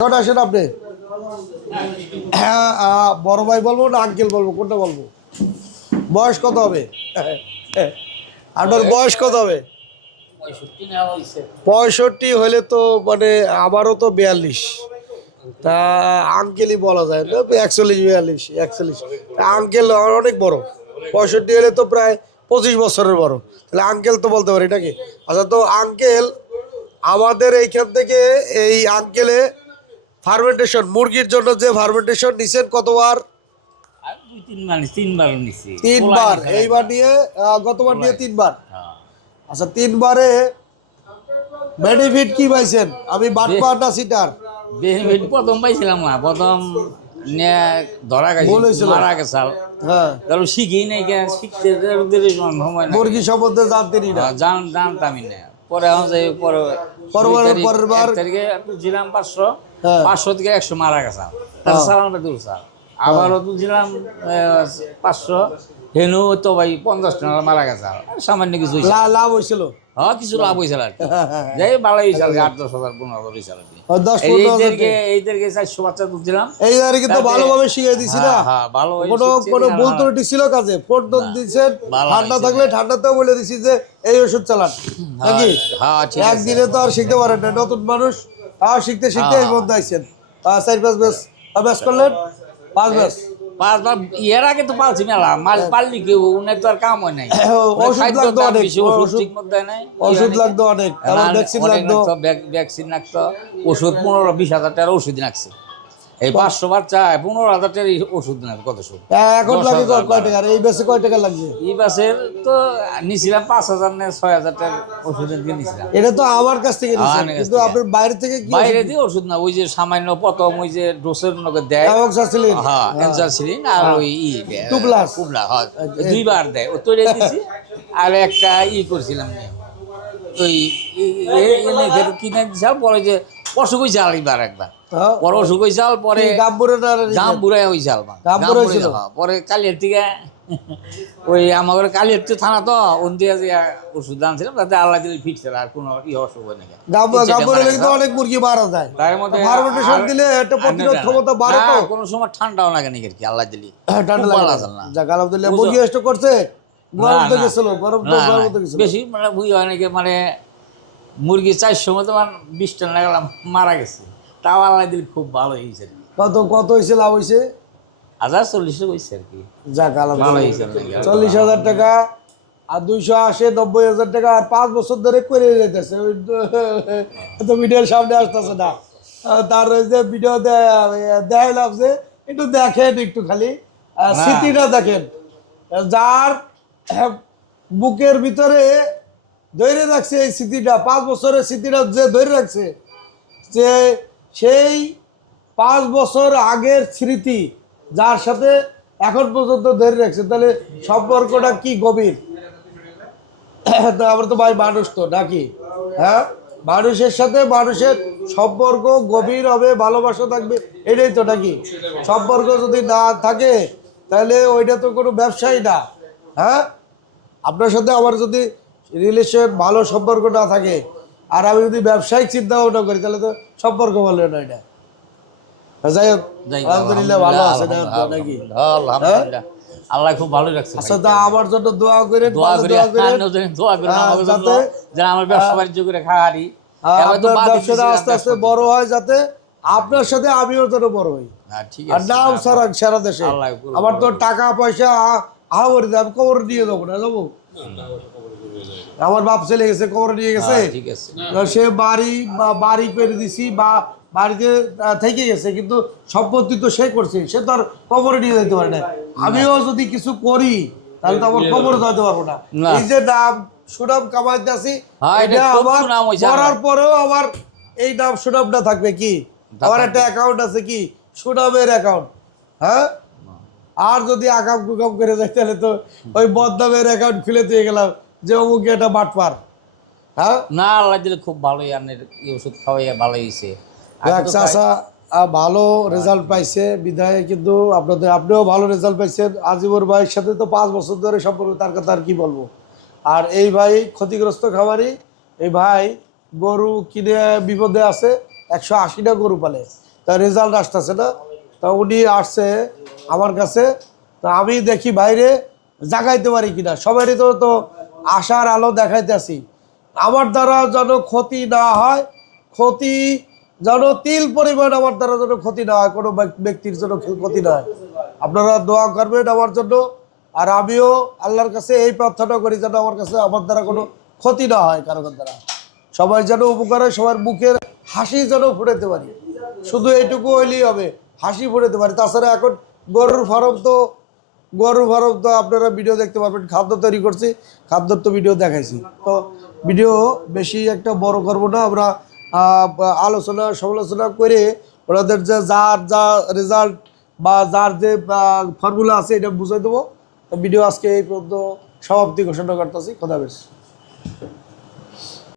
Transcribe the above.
কটা আসেন আপনি? হ্যাঁ, বড় ভাই বলবো না আঙ্কেল বলবো, কোনটা বলবো? বয়স কত হবে? আপনার বয়স কত হবে? 65 হলে তো মানে আমারও তো 42, তা আঙ্কেলই বলা যায় না। 41, 42, 41 আঙ্কেল অনেক বড়। 65 হলে তো প্রায় 25 বছরের বড়, তাহলে আঙ্কেল তো বলতে পারি নাকি? আচ্ছা, তো আঙ্কেল আমাদের এইখান থেকে এই আঙ্কেলে ফার্মেন্টেশন মুরগির জন্য যে ফার্মেন্টেশন নিছেন কতবার? তিনবার। এইবার নিয়ে গতবার নিয়ে তিনবার। আচ্ছা, তিনবারে বেনিফিট কি পাইছেন? আমি বাটপার না সিটার? বেনিফিট প্রথম পাইছিলাম না, প্রথম ধরা গেছে মারা গেছে। হ্যাঁ, তাহলে শিখি নাই, শিখতে সময় না, মুরগি সম্বন্ধে জানতেনি না, জানতামই না। পরে পরের বার তারিখে তুলছিলাম 500, হ্যাঁ 500 থেকে 100 মারা গেছে। তাহলে সালামটা তুলছাল, আবারও তুলছিলাম 500, হেনু তো ভাই 50 টাকা মারা গেছে। সামান্য কিছু লাভ হয়েছিল। হ্যাঁ, কিছু লাভ হয়েছিল আর কি। যাই ভালো হয়েছিল, 8-10,000 15,000 হয়েছিল আর কি। 10-15 এইদেরকে 400 বাচ্চা তুলছিলাম। এই আর কি তো ভালোভাবে শিখিয়ে দিছি না। হ্যাঁ, ভালো কোনো ভুল ত্রুটি ছিল কাজে? ফোন দিচ্ছেন, ঠান্ডা থাকলে ঠান্ডাতেও বলে দিছি যে এই ওষুধ চালান নাকি? একদিনে তো আর শিখতে পারেন না, নতুন মানুষ। শিখতে শিখতে এই মধ্যে আইছেন। 4-5 ব্যাস করলেন, 5 ব্যাস। 5 বার এর আগে তো পালছি মেলা মাল পাললি কেউ, উনি তো আর কাম হয় নাই। ওষুধ লাগতো অনেক, ওষুধ ঠিক মতো দেয় নাই, ওষুধ লাগতো অনেক, ভ্যাকসিন লাগতো, ভ্যাকসিন লাগতো, ওষুধ 15-20,000 টাকার ওষুধ লাগছে। এই 500 বাচ্চা 15,000 টাকার ওষুধ না, কত ওষুধ এখন লাগে? কয় টাকা এই বেশি? কয় টাকা লাগছে এই বাসের? তো নিছিলাম 5,000 না 6,000 টাকার ওষুধ দিয়ে নিছিলাম। এটা তো আমার কাছ থেকে নিছেন, কিন্তু আপনার বাইরে থেকে কি? বাইরে দিয়ে ওষুধ না, ওই যে সামান্য প্রথম ওই যে ডোসের নকে দেয়, অক্সাসিলিন, হ্যাঁ এনজাসিলিন, আর ওই কুবলা, হ্যাঁ, 2 বার দেয়। ও তৈরি দিছি। আর একটা করছিলাম ওই কিনে দিছিলাম। পরে যে অসুখ হয়েছে আরেকবার, পরে অসুখ হয়েছে, পরে গাম্বুরাই হয়েছে, পরে কালিয়ার থেকে ওই আমাদের কালিয়ার থানা তো ওন দিয়ে ওষুধ আনছিলাম, তাতে আল্লাহ দিলে ফিরছে, আর কোনো অসুখ হয় নাকি। অনেক মুরগি মারা যায় তার মধ্যে ফার্মেন্টেশন দিলে একটা প্রতিরোধ ক্ষমতা বাড়ে। তো কোনো সময় ঠান্ডাও লাগে নাকি আর কি, আল্লাহ দিলি ঠান্ডা লাগে না। যাক আলহামদুলিল্লাহ, মুরগি স্টক করছে, গরম তো গেছিল, গরম তো গেছিল বেশি, মানে বুঝি হয় নাকি, মানে মুরগি 400 মতো 20 টাকা লাগালাম, মারা গেছে। তাও আল্লাহ দিলি খুব ভালো হয়েছে। কত হয়েছে লাভ? হয়েছে 1,040 হয়েছে আর কি। যাক আলহামদুলিল্লাহ, 40,000 টাকা আর 280, 90,000 টাকা, আর 5 বছর ধরে করে যেতেছে। ওই তো ভিডিওর সামনে আসতেছে না, তার ওই যে ভিডিও দেয় লাগছে, একটু দেখেন, একটু খালি স্মৃতিটা দেখেন। যার বুকের ভিতরে ধরে রাখছে এই স্মৃতিটা, 5 বছরের স্মৃতিটা যে ধরে রাখছে, যে সেই 5 বছর আগের স্মৃতি যার সাথে এখন পর্যন্ত ধরে রাখছে, তাহলে সম্পর্কটা কি গভীর। আমরা তো ভাই মানুষ তো নাকি? হ্যাঁ, মানুষের সাথে মানুষের সম্পর্ক গভীর হবে, ভালোবাসা থাকবে, এটাই তো নাকি? সম্পর্ক যদি না থাকে তাহলে ওইটা তো কোনো ব্যবসাই না। হ্যাঁ, আপনার সাথে আমার যদি রিলেশন ভালো সম্পর্ক না থাকে, আর আমি যদি ব্যবসায়িক চিন্তা ভাবনা করি, তাহলে তো সম্পর্ক ভালো না। এটা যাই হোক, আলহামদুলিল্লাহ ভালো আছে নাকি? আলহামদুলিল্লাহ, আল্লাহ খুব ভালো রাখছে। আচ্ছা, তা আমার জন্য দোয়া করেন, যাতে আমার ব্যবসা বাণিজ্য করে খাওয়ারি, ব্যবসাটা আস্তে আস্তে বড় হয়, যাতে আপনার সাথে আমিও যেন বড় হই, আর নাম সারা দেশে। আমার তো টাকা পয়সা আহামরি দাম, কবর নিয়ে যাবো না, যাবো? আমার বাপ চলে গেছে, কবর নিয়ে গেছে, সে বাড়ি করে দিছি, বা বাড়িতে থেকে গেছে, কিন্তু সম্পত্তি তো সে করছে, সে তো আর কবরে নিয়ে যেতে পারে না। আমিও যদি কিছু করি তাহলে তো আমার কবরে যেতে পারবো না। এই যে নাম সুনাম কামাইতে আছি, এটা আমার করার পরেও আমার এই নাম সুনামটা থাকবে কি? আমার একটা অ্যাকাউন্ট আছে, কি সুনামের অ্যাকাউন্ট। হ্যাঁ, আর যদি আকাম কুকাম করে যায়, তাহলে তো ওই বদনামের অ্যাকাউন্ট খুলে দিয়ে গেলাম যে অমুক একটা বাটপার। হ্যাঁ, না, আল্লাহ দিলে খুব ভালোই, আপনার ওষুধ খাওয়াইয়া ভালো হয়েছে। চাষা ভালো রেজাল্ট পাইছে বিধায়, কিন্তু আপনিও ভালো রেজাল্ট পাইছেন। আজিবর ভাইয়ের সাথে তো 5 বছর ধরে সম্পর্ক, তার কথা আর কি বলবো। আর এই ভাই ক্ষতিগ্রস্ত খামারি, এই ভাই গরু কিনে বিপদে আছে, 180টা গরু পালে, তা রেজাল্ট আসতেছে না, তা উনি আসছে আমার কাছে। তা আমি দেখি বাইরে জাগাইতে পারি কিনা, সবারই তো তো আশার আলো দেখাইতেছি। আমার দ্বারা যেন ক্ষতি না হয়, ক্ষতি যেন তিল পরিমাণ আমার দ্বারা যেন ক্ষতি না হয়, কোনো ব্যক্তির জন্য ক্ষতি না হয়। আপনারা দোয়া করবেন আমার জন্য। আর আমিও আল্লাহর কাছে এই প্রার্থনা করি যেন আমার কাছে আমার দ্বারা কোনো ক্ষতি না হয় কারো দ্বারা, সবাই যেন উপকার হয়, সবার মুখের হাসি যেন ফুটাতে পারি, শুধু এইটুকু হইলেই হবে, হাসি ফুটাতে পারি। তাছাড়া এখন গরুর ফার্ম তো আপনারা ভিডিও দেখতে পারবেন, খাদ্য তৈরি করছি, খাদ্যর তো ভিডিও দেখাইছি। তো ভিডিও বেশি একটা বড় করব না, আমরা আলোচনা সমালোচনা করে ওনাদের যে যার যা রেজাল্ট বা যার যে ফর্মুলা আছে এটা বুঝাই দেবো। তো ভিডিও আজকে এই পর্যন্ত সমাপ্তি ঘোষণা করতেছি। খোদা হাফেজ।